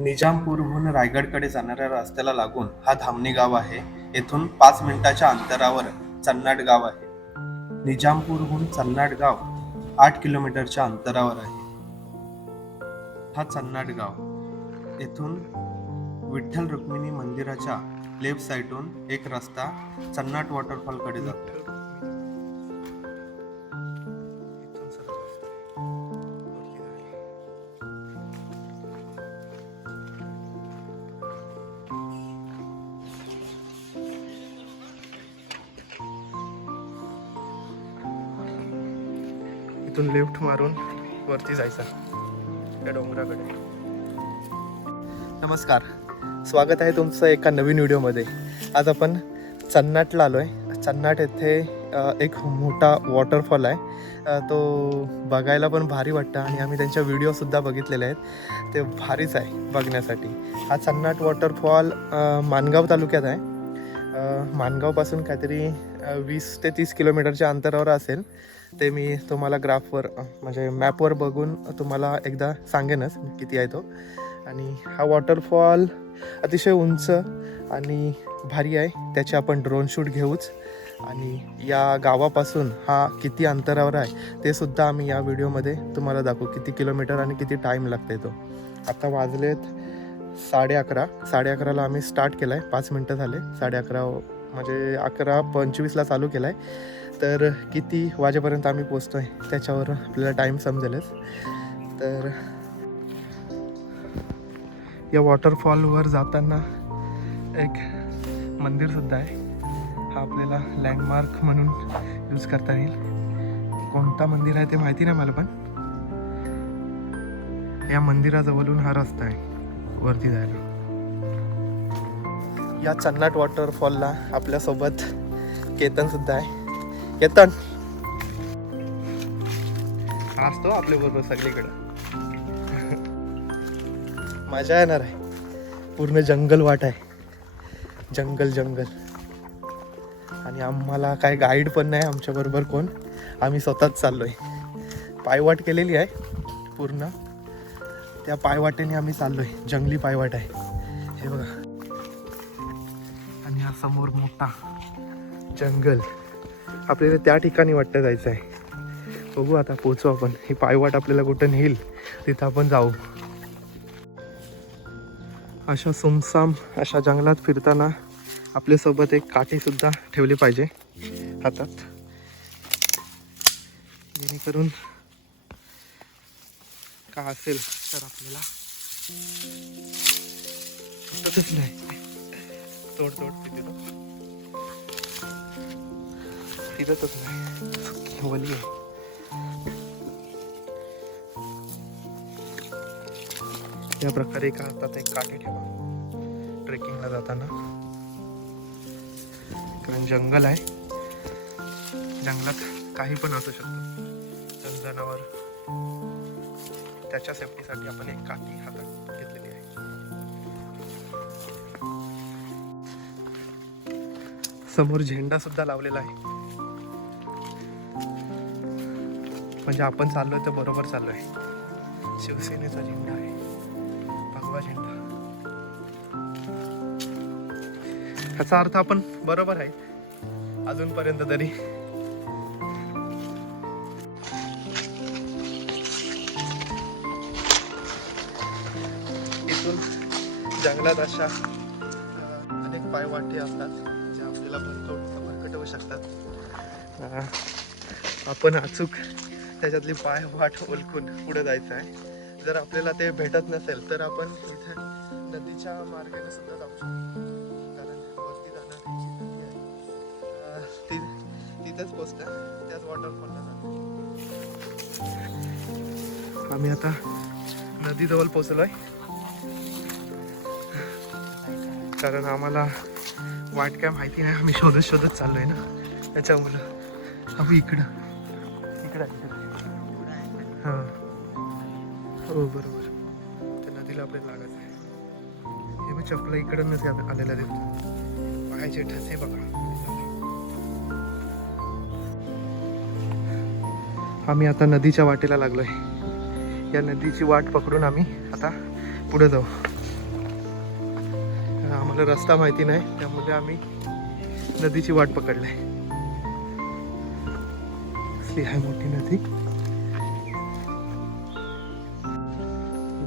निजामपूरहून रायगडकडे जाणाऱ्या रस्त्याला लागून हा धामणी गाव आहे. येथून पाच मिनिटाच्या अंतरावर चन्नाट गाव आहे. निजामपूरहून चन्नाट गाव आठ किलोमीटरच्या अंतरावर आहे. हा चन्नाट गाव. येथून विठ्ठल रुक्मिणी मंदिराच्या लेफ्ट साईडून एक रस्ता चन्नाट वॉटरफॉलकडे जातो. मारून वरती जायचा. त्या डोंगराकडे. नमस्कार. स्वागत आहे तुमचं एका नवीन व्हिडिओमध्ये. आज आपण चन्नाटला आलो आहे चन्नाट येथे एक मोठा वॉटरफॉल आहे. तो बघायला पण भारी वाटतं आणि आम्ही त्यांच्या व्हिडिओसुद्धा बघितलेले आहेत. ते भारीच आहे बघण्यासाठी. हा चन्नाट वॉटरफॉल मानगाव तालुक्यात आहे. मानगावपासून माणगावपासून काहीतरी वीस ते तीस किलोमीटरच्या अंतरावर असेल. ते मी तुम्हाला ग्राफवर म्हणजे मॅपवर बघून तुम्हाला एकदा सांगेनच किती आहे तो. आणि हा वॉटरफॉल अतिशय उंच आणि भारी आहे. त्याचे आपण ड्रोन शूट घेऊच. आणि या गावापासून हा किती अंतरावर आहे ते सुद्धा आम्ही या व्हिडिओमध्ये तुम्हाला दाखवू. किती किलोमीटर आणि किती टाईम लागते तो. आता वाजलेत साडे अकरा. साडे अकराला आम्ही स्टार्ट केला आहे पाच मिनटं झाले. साडे अकरा म्हणजे अकरा पंचवीसला चालू केला आहे तर किती वाजेपर्यंत आम्ही पोचतो आहे त्याच्यावर आपल्याला टाईम समजेलच. तर या वॉटरफॉलवर जाताना एक मंदिरसुद्धा आहे. हा आपल्याला लँडमार्क म्हणून यूज करता येईल. कोणता मंदिर आहे ते माहिती नाही मला पण. या मंदिराजवळून हा रस्ता आहे वरती जायला. या चन्नाट वॉटरफॉलला आपल्यासोबत केतन सुद्धा आहे. केतन असतो आपल्या बरोबर सगळीकडं. मजा येणार आहे. पूर्ण जंगल वाट आहे. जंगल जंगल. आणि आम्हाला काय गाईड पण नाही आमच्या बरोबर कोण. आम्ही स्वतःच चाललोय. पायवाट केलेली आहे पूर्ण. त्या पायवाटेने आम्ही चाललोय. जंगली पायवाट आहे. हे बघा. आणि हा समोर मोठा जंगल. आपल्याला त्या ठिकाणी वाटतं जायचं आहे बघू आता पोचू आपण. ही पायवाट आपल्याला कुठं नेईल तिथं आपण जाऊ. अशा सुमसाम अशा जंगलात फिरताना आपल्यासोबत एक काठीसुद्धा ठेवली पाहिजे. हातात. जेणेकरून का असेल तर आपल्याला तसंच नाही. तोड तोड तिथे फिरतच नाही. वली आहे या प्रकारे एका हातात एक काठी ठेवा. ट्रेकिंगला जाताना. कारण जंगल आहे. जंगलात काही पण असू शकतं. जनावर. त्याच्या सेफ्टीसाठी आपण एक काठी हातात घेतलेली आहे. समोर झेंडा सुद्धा लावलेला आहे. म्हणजे आपण चाललो आहे तर बरोबर चाललो आहे शिवसेनेचा झेंडा आहे. भगवा झेंडा. ह्याचा अर्थ आपण बरोबर आहे. अजूनपर्यंत तरी. इथून जंगलात अशा अनेक पायवाटे असतात जे आपल्याला भरकट भरकटवू शकतात. आपण अचूक त्याच्यातली पाय वाट ओलखून पुढे जायचं आहे. जर आपल्याला ते भेटत नसेल तर आपण इथे नदीच्या मार्गाने सुद्धा जाऊ शकतो. कारण वरती जाणारी ती तिथेच पोचतं. त्याच वॉटरफॉलला जातो. आम्ही आता नदीजवळ पोचलोय कारण आम्हाला वाट काय माहिती नाही. आम्ही शोधत शोधत चाललोय ना. त्याच्यामुळं आम्ही इकडं इकडं इकडं हो बरोबर. त्या नदीला आपल्याला लागत आहे हे मी चपला इकडूनच घ्या- आलेला दिसतो पायाचे ठसे बघा. आम्ही आता नदीच्या वाटेला लागलो आहे या नदीची वाट पकडून आम्ही आता पुढे जाऊ. आम्हाला रस्ता माहिती नाही त्यामुळे आम्ही नदीची वाट पकडलाय असली आहे मोठी नदी.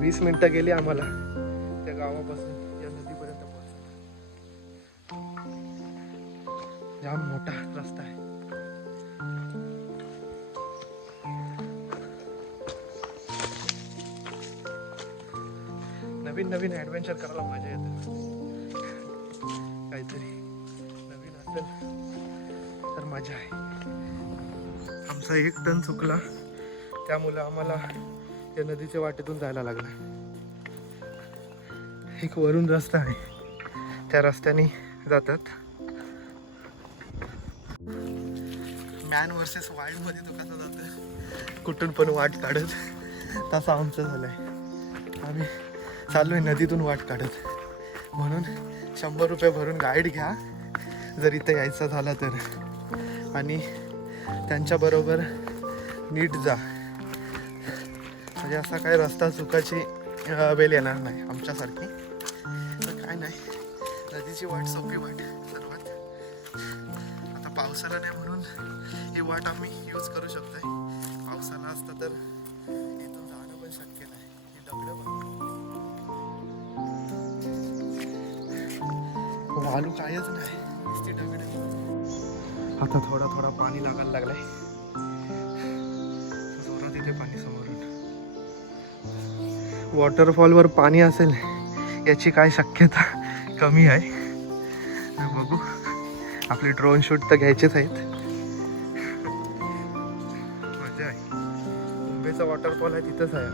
वीस मिनिटं गेली आम्हाला. त्या गावापासून या नदीपर्यंत पोहोचायला जाम मोठा रस्ता आहे. नवीन नवीन ॲडव्हेंचर करायला मजा येते. काहीतरी नवीन असेल तर मजा आहे. आमचा एक टन चुकला. त्यामुळं आम्हाला या नदीच्या वाटेतून जायला लागला. एक वरून रस्ता आहे. त्या रस्त्याने जातात. मॅन वर्सेस वाईल्डमध्ये तो कसा जातो कुठून पण वाट काढत तसं आमचं झालंय. आम्ही चाललोय नदीतून वाट काढत. म्हणून शंभर रुपये भरून गाईड घ्या. जर इथं यायचं झालं तर. आणि त्यांच्याबरोबर नीट जा. म्हणजे असा काही रस्ता चुकाची अं, वेळ येणार नाही आमच्यासारखी. तर काय नाही. नदीची वाट सोपी वाट सर्वात. आता पावसाला नाही म्हणून ही वाट आम्ही यूज करू शकतोय. पावसाला असतं तर इथून जाणं पण शक्य नाही. ही दगडं पण वालू हो, कायच नाही. नुसती दगड. आता थोडा थोडा पाणी लागायला लागलाय. वॉटरफॉलवर पाणी असेल याची काय शक्यता कमी आहे. बघू. आपले ड्रोन शूट तर घ्यायचेच आहेत. मजा आहे. मुंबईचा वॉटरफॉल आहे तिथंच आहे.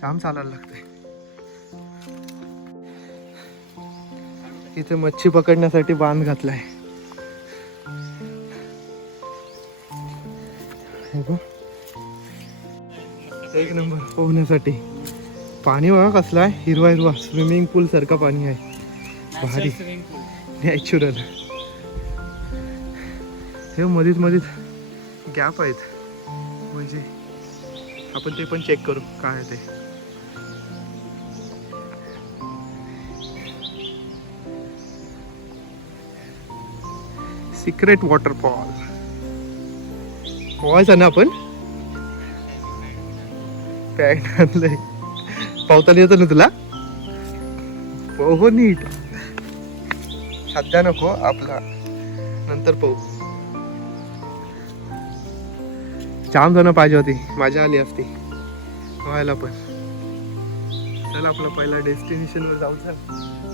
काम चालायला लागतंय. इथे मच्छी पकडण्यासाठी बांध घातलाय. हे एक नंबर. पोहण्यासाठी. पाणी बघा कसला आहे. हिरवा हिरवा. स्विमिंग पूल सारखं पाणी आहे. भारी. नॅचरल हे मधीत मधीत गॅप आहेत. म्हणजे आपण ते पण चेक करू काय आहे ते. सिक्रेट वॉटरफॉल पोहायचं ना आपण? पॅन्ट आणलंय. पावताना येतो ना तुला? पोहो नीट. सध्या नको आपला. नंतर पाहू. जाम जण पाहिजे होती. मजा आली असती. व्हायला पण. चल आपलं पहिला डेस्टिनेशन वर जाऊ चल.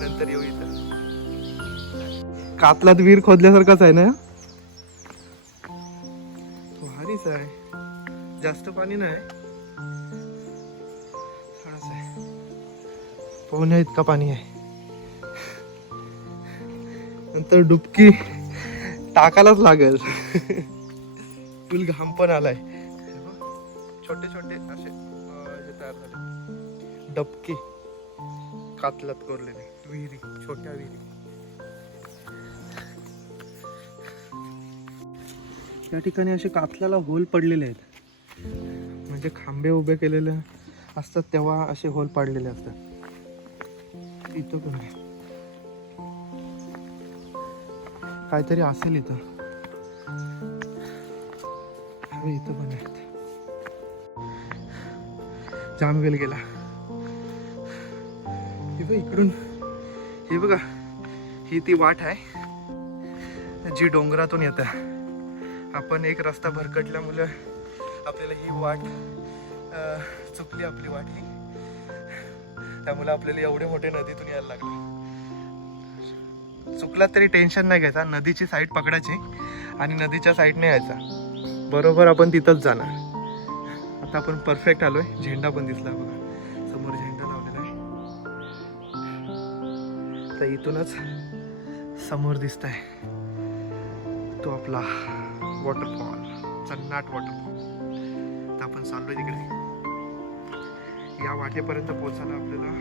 नंतर येऊ इथं. कातलात विहीर खोदल्यासारखाच आहे ना? भारीच आहे. जास्त पाणी नाही. पोहण्या इतका पाणी आहे. नंतर डुबकी टाकायलाच लागेल. फुल घाम पण आलाय. छोटे छोटे असे जे तयार झाले. डबके. कातलात कोरलेले. विहिरी छोट्या विहिरी. त्या ठिकाणी असे कातल्याला होल पडलेले आहेत. म्हणजे खांबे उभे केलेले असतात तेव्हा असे होल पाडलेले असतात. इथं पण आहे. काहीतरी असेल इथं. इथं पण आहेत जामवेल गेला. हे बघ इकडून. हे बघा. ही ती वाट आहे. जी डोंगरातून येतं. आपण एक रस्ता भरकटल्यामुळं आपल्याला ही वाट चुकली आपली वाट ही. त्यामुळे आपल्याला एवढे मोठे नदीतून यायला लागले. चुकला तरी टेन्शन नाही घ्यायचा नदीची साईड पकडायची आणि नदीच्या साईडने यायचा. बरोबर आपण तिथंच जाणार. आता आपण परफेक्ट आलोय. झेंडा पण दिसला बघा. समोर झेंडा लावलेला आहे. तर इथूनच समोर दिसत आहे तो आपला वॉटरफॉल चन्नाट वॉटरफॉल तर आपण चाललोय तिकडे. या वाटेपर्यंत पोहोचायला आपल्याला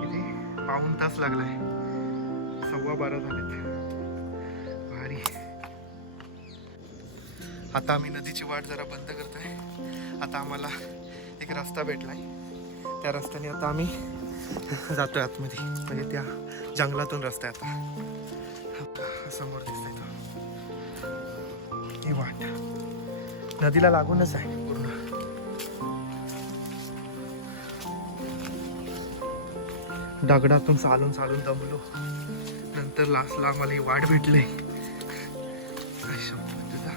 किती पाऊण तास लागलाय. सव्वा बारा झालेत. भारी. आता आम्ही नदीची वाट जरा बंद करतोय. आता आम्हाला एक रस्ता भेटलाय. त्या रस्त्याने आता आम्ही जातोय आतमध्ये. म्हणजे त्या जंगलातून रस्ता आहे आता. समोर दिसतोय तो. ही वाट. नदीला लागूनच आहे पूर्ण. दगडातून चालून चालून दमलो. नंतर लास्टला आम्हाला ही वाट भेटले. काय तुझा.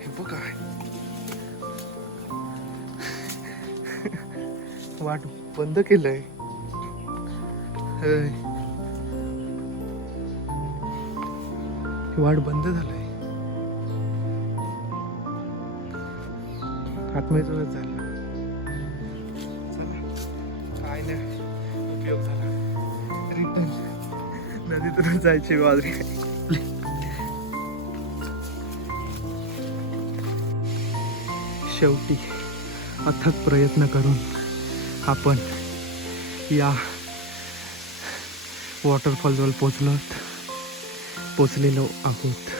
हे बघ काय. वाट बंद केलंय. वाट बंद झालंय. आतमध्ये झालं. नदीतूनच जायची वाजरी शेवटी अथक प्रयत्न करून आपण या वॉटरफॉलजवळ पोचलो पोचलेलो आहोत.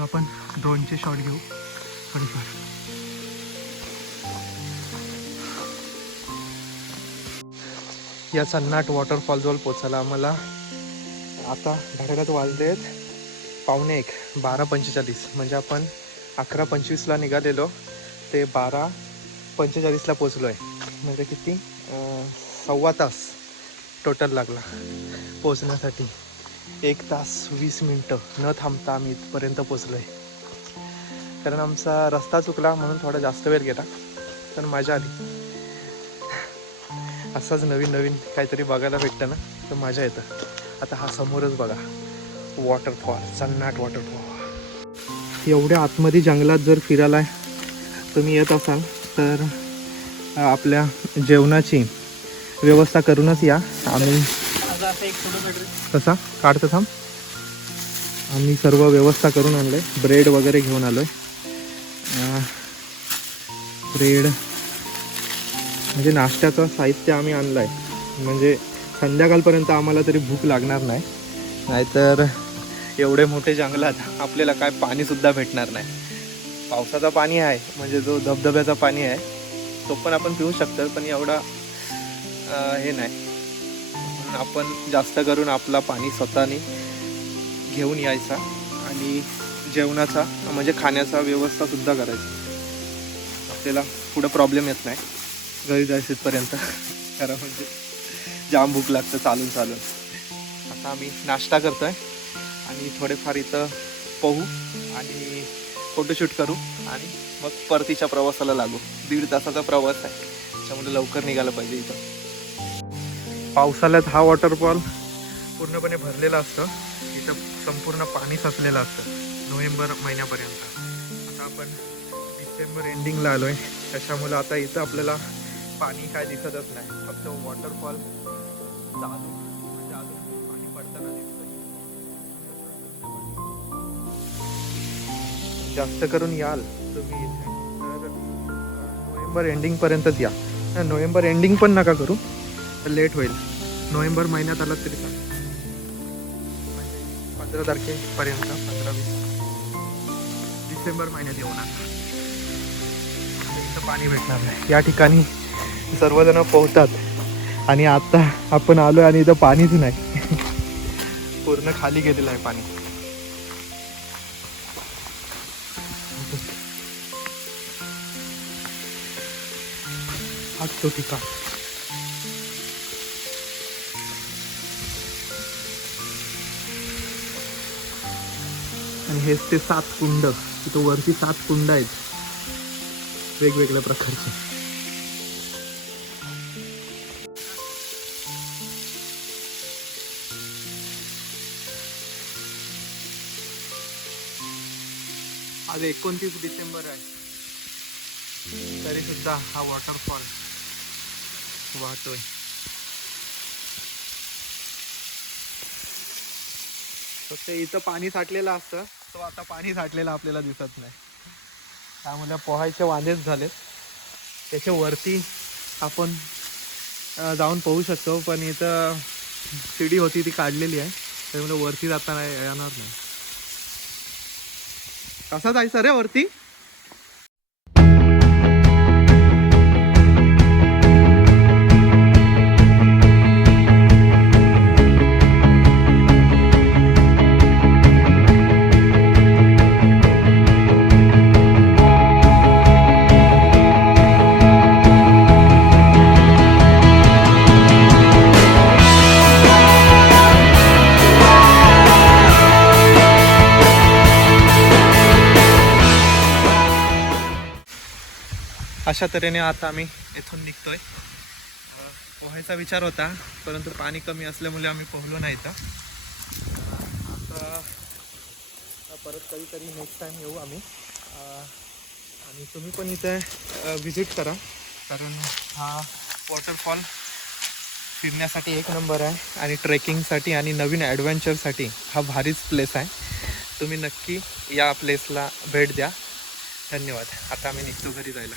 आपण ड्रोनचे शॉट घेऊ. थोडीफार. या सन्नाट वॉटरफॉलजवळ पोचायला आम्हाला. आता घड्याळात वाजले आहेत पावणे एक बारा पंचेचाळीस. म्हणजे आपण अकरा पंचवीसला निघालेलो. ते बारा पंचेचाळीसला पोचलो आहे म्हणजे किती? सव्वा तास टोटल लागला पोचण्यासाठी एक तास वीस मिनटं न थांबता आम्ही इथपर्यंत पोचलो आहे कारण आमचा रस्ता चुकला म्हणून थोडा जास्त वेळ गेला. पण मजा आली. असाच नवीन नवीन काहीतरी बघायला भेटतं ना तर मजा येतं. आता हा समोरच बघा. वॉटरफॉल सन्नाट वॉटरफॉल एवढ्या आतमध्ये जंगलात जर फिरायला तुम्ही येत असाल तर आपल्या जेवणाची व्यवस्था करूनच या. आम्ही कसा? काढतो थांब. आम्ही सर्व व्यवस्था करून आणलोय. ब्रेड वगैरे घेऊन आलोय. ब्रेड म्हणजे नाश्त्याचं साहित्य आम्ही आणलं आहे म्हणजे संध्याकाळपर्यंत आम्हाला तरी भूक लागणार नाही. नाहीतर एवढे मोठे जंगलात आपल्याला काय पाणीसुद्धा भेटणार नाही. पावसाचा पाणी आहे म्हणजे जो धबधब्याचा पाणी आहे तो पण आपण पिऊ शकतो पण एवढा हे नाही. आपण जास्त करून आपला पाणी स्वतःने घेऊन यायचा आणि जेवणाचा म्हणजे खाण्याचा व्यवस्थासुद्धा करायची. आपल्याला पुढं प्रॉब्लेम येत नाही. घरी जायचं खरं म्हणजे जाम भूक लागतं चालून चालून. आता आम्ही नाश्ता करतो आहे आणि थोडेफार इथं पोहू आणि फोटोशूट करू आणि मग परतीच्या प्रवासाला लागू. दीड तासाचा प्रवास आहे. त्याच्यामुळे लवकर निघायला पाहिजे इथं. पावसाळ्यात हा वॉटरफॉल पूर्णपणे भरलेला असतं. इथं संपूर्ण पाणी साचलेलं असतं. नोव्हेंबर महिन्यापर्यंत. आता आपण डिसेंबर एंडिंगला आलो आहे त्याच्यामुळे आता इथं आपल्याला पाणी काय दिसतच नाही. फक्त वॉटरफॉल चालू म्हणजे अजून पाणी पडताना जास्त करून याल तुम्ही इथे. तर नोव्हेंबर एंडिंगपर्यंतच या. नोव्हेंबर एंडिंग पण नका करू. लेट होईल. नोव्हेंबर महिन्यात आलात तरी चालेल. म्हणजे पंधरा तारखेपर्यंत पंधरा वीस. डिसेंबर महिन्यात येऊ नका. इथं पाणी भेटणार नाही. या ठिकाणी सर्वजण पोहतात. आणि आता आपण आलो आणि इथं पाणीच नाही. पूर्ण खाली गेलेलं आहे पाणी. हाच तो टिका. आणि हेच ते सात कुंड. तिथं वरती सात कुंड आहेत. वेगवेगळ्या प्रकारचे. आज एकोणतीस डिसेंबर आहे. तरी सुद्धा हा वॉटरफॉल वाहतोय. फक्त इथं पाणी साठलेलं असतं. तो आता पाणी साठलेला आपल्याला दिसत नाही. त्यामुळे पोहायचे वांदेच झालेत. त्याच्या वरती आपण जाऊन पोहू शकतो पण इथं शिडी होती ती काढलेली आहे. त्यामुळे वरती जाताना येणार नाही. कसा जायचं रे वरती? अशा तऱ्हेने आता आम्ही इथून निघतोय. पोहायचा विचार होता परंतु पाणी कमी असल्यामुळे आम्ही पोहलो नाही तर आता परत कधीतरी नेक्स्ट टाईम येऊ आम्ही. आणि तुम्ही पण इथे व्हिजिट करा. कारण हा वॉटरफॉल फिरण्यासाठी एक नंबर आहे आणि ट्रेकिंगसाठी आणि नवीन ॲडव्हेंचरसाठी हा भारीच प्लेस आहे. तुम्ही नक्की या प्लेसला भेट द्या. धन्यवाद. आता आम्ही निघतो घरी जायला.